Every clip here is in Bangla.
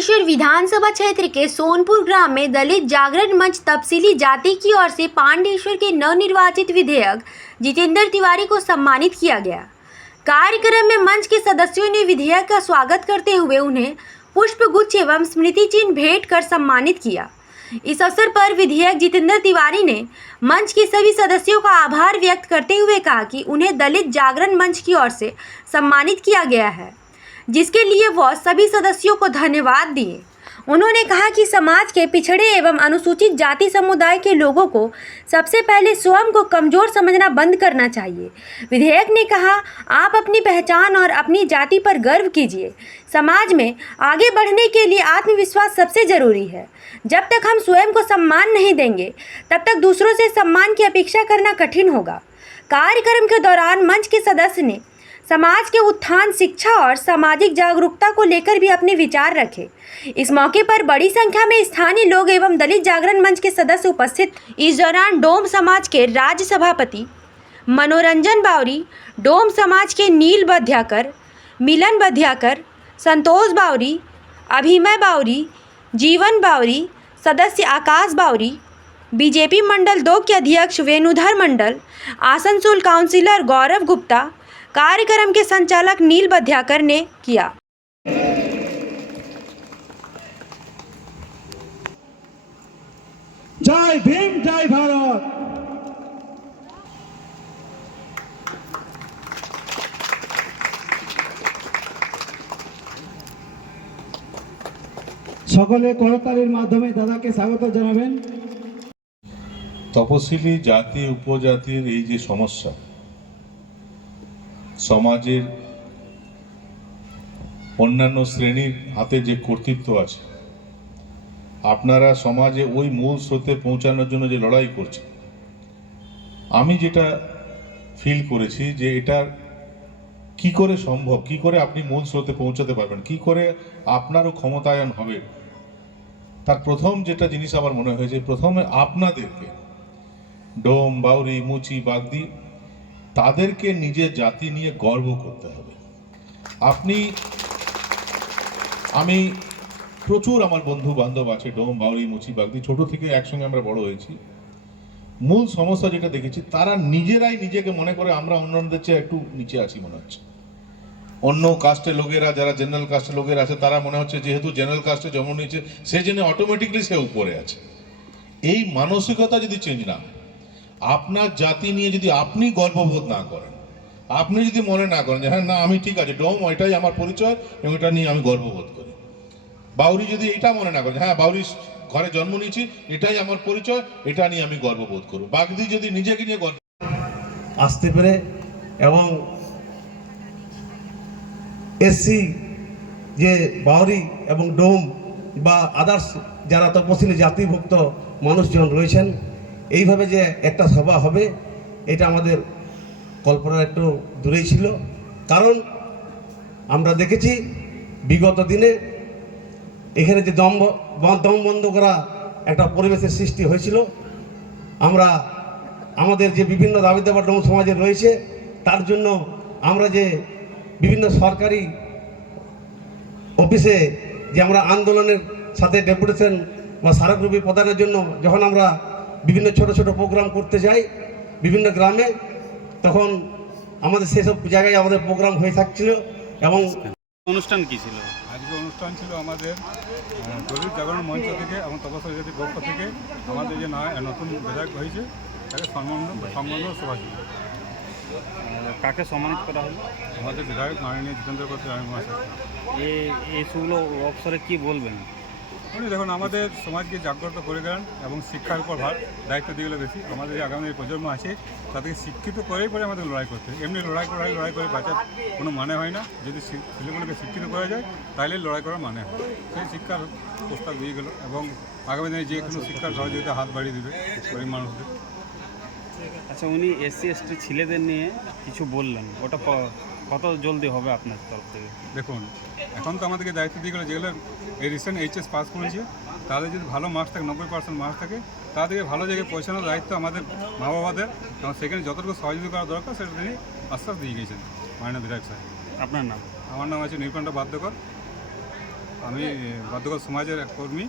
पांडेश्वर विधानसभा क्षेत्र के सोनपुर ग्राम में दलित जागरण मंच तपसीली जाति की ओर से पांडेश्वर के नवनिर्वाचित विधायक जितेंद्र तिवारी को सम्मानित किया गया। कार्यक्रम में मंच के सदस्यों ने विधायक का स्वागत करते हुए उन्हें पुष्प गुच्छ एवं स्मृति चिन्ह भेंट कर सम्मानित किया। इस अवसर पर विधायक जितेंद्र तिवारी ने मंच के सभी सदस्यों का आभार व्यक्त करते हुए कहा कि उन्हें दलित जागरण मंच की ओर से सम्मानित किया गया है, जिसके लिए वह सभी सदस्यों को धन्यवाद दिए। उन्होंने कहा कि समाज के पिछड़े एवं अनुसूचित जाति समुदाय के लोगों को सबसे पहले स्वयं को कमज़ोर समझना बंद करना चाहिए। विधायक ने कहा, आप अपनी पहचान और अपनी जाति पर गर्व कीजिए। समाज में आगे बढ़ने के लिए आत्मविश्वास सबसे ज़रूरी है। जब तक हम स्वयं को सम्मान नहीं देंगे, तब तक दूसरों से सम्मान की अपेक्षा करना कठिन होगा। कार्यक्रम के दौरान मंच के सदस्य ने समाज के उत्थान, शिक्षा और सामाजिक जागरूकता को लेकर भी अपने विचार रखे। इस मौके पर बड़ी संख्या में स्थानीय लोग एवं दलित जागरण मंच के सदस्य उपस्थित। इस दौरान डोम समाज के राज्य सभापति मनोरंजन बावरी, डोम समाज के नील बध्याकर, मिलन बध्याकर, संतोष बावरी, अभिमय बावरी, जीवन बावरी, सदस्य आकाश बावरी, बीजेपी मंडल 2 के अध्यक्ष वेणुधर मंडल, आसनसोल काउंसिलर गौरव गुप्ता, कार्यक्रम के संचालक नील बध्याकर ने किया। जय भीम, जय भारत। সকলে করতালির মাধ্যমে দাদাকে স্বাগত জানাবেন। তপশিলি জাতি উপজাতির এই যে সমস্যা, সমাজের অন্যান্য শ্রেণীর হাতে যে কর্তৃত্ব আছে, আপনারা সমাজে ওই মূল স্রোতে পৌঁছানোর জন্য যে লড়াই করছেন, আমি যেটা ফিল করেছি যে এটা কি করে সম্ভব, কি করে আপনি মূল স্রোতে পৌঁছাতে পারবেন, কি করে আপনারও ক্ষমতায়ন হবে, তার প্রথম যেটা জিনিস আমার মনে হয়েছে, প্রথমে আপনাদেরকে ডোম, বাউরি, মুচি, বাগদি তাদেরকে নিজের জাতি নিয়ে গর্ব করতে হবে। আমি প্রচুর আমার বন্ধু বান্ধব আছে ডোম, বাউরি, মুচি, বাগদি, ছোট থেকে একসঙ্গে আমরা বড় হয়েছি। মূল সমস্যা যেটা দেখেছি, তারা নিজেরাই নিজেকে মনে করে আমরা অন্যদের চেয়ে একটু নিচে আছি মনে হচ্ছে। অন্য কাস্টের লোকেরা, যারা জেনারেল কাস্টের লোকেরা আছে, তারা মনে হচ্ছে যেহেতু জেনারেল কাস্টে জন্ম নিয়েছে সে জন্য অটোমেটিকলি সে উপরে আছে। এই মানসিকতা যদি চেঞ্জ না হয়, আপনার জাতি নিয়ে যদি আপনি গর্ববোধ না করেন, আপনি যদি মনে না করেন যে হ্যাঁ না আমি ঠিক আছে, ডোম এটাই আমার পরিচয় এবং এটা নিয়ে আমি গর্ববোধ করি, বাউরি যদি এটা মনে না করেন হ্যাঁ বাউরি ঘরে জন্ম নিয়েছি এটাই আমার পরিচয়, এটা নিয়ে আমি গর্ববোধ করব, বাগদি যদি নিজেকে নিয়ে গর্ব আসতে পেরে এবং এসসি যে বাউরি এবং ডোম বা আদার্স যারা তপশিলি জাতিভুক্ত মানুষজন রয়েছেন, এইভাবে যে একটা সভা হবে এটা আমাদের কল্পনার একটু দূরেই ছিল। কারণ আমরা দেখেছি বিগত দিনে এখানে যে দম বন্ধ করা একটা পরিবেশের সৃষ্টি হয়েছিল। আমরা আমাদের যে বিভিন্ন দাবি দাবা ডোম সমাজে রয়েছে, তার জন্য আমরা যে বিভিন্ন সরকারি অফিসে যে আমরা আন্দোলনের সাথে ডেপুটেশন বা স্মারকলিপি প্রদানের জন্য যখন আমরা বিভিন্ন ছোট ছোট প্রোগ্রাম করতে যাই বিভিন্ন গ্রামে, তখন আমাদের সেসব জায়গায় আমাদের প্রোগ্রাম হয়ে থাকছিল। এবং অনুষ্ঠান কি ছিল? আজকে অনুষ্ঠান ছিল আমাদের দলিত জাগরণ মঞ্চ থেকে এবং তপশিলি জাতির পক্ষ থেকে আমাদের যে নতুন বিধায়ক হয়েছে তাকে সম্মাননা সভা ছিল। কাকে সম্মানিত করা হলো? আমাদের বিধায়ক মাননীয় জিতেন্দ্র মহাশয়। এই সুগুলো অবসরে কি বলবেন? উনি দেখুন আমাদের সমাজকে জাগ্রত করে গেলেন এবং শিক্ষার উপর দায়িত্ব দিয়ে গেলে বেশি। আমাদের যে আগামী প্রজন্ম আছে তাদেরকে শিক্ষিত করেই পরে আমাদের লড়াই করতে, এমনি লড়াই করে বাঁচার কোনো মানে হয় না। যদি ছেলেগুলোকে শিক্ষিত করা যায় তাহলে লড়াই করার মানে হয়। সেই শিক্ষার প্রস্তাব দিয়ে গেল এবং আগামী দিনে যে কোনো শিক্ষার সহযোগিতা হাত বাড়িয়ে দেবে গরিব মানুষদের। আচ্ছা, উনি এসসি এসটি ছেলেদের নিয়ে কিছু বললেন, ওটা কত জলদি হবে আপনার তরফ থেকে? দেখুন এখন তো আমাদেরকে দায়িত্ব দিয়ে গেলো, যেগুলো এই রিসেন্ট এইচএস পাস করেছে তাদের যদি ভালো মার্কস থাকে, 90% মার্কস থাকে, তাদেরকে ভালো জায়গায় পৌঁছানোর দায়িত্ব আমাদের মা বাবাদের, এবং সেখানে যতটুকু সহযোগিতা করা দরকার সেটা তিনি আশ্বাস দিয়ে গিয়েছেন মাননীয় বিধায়ক সাহেব। আপনার নাম? আমার নাম আছে নীলকণ্ঠ বাদ্যকর। আমি বাধ্যগত সমাজের এক কর্মী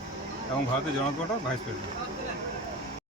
এবং ভারতীয় জনতা পার্টির ভাইস প্রেসিডেন্ট।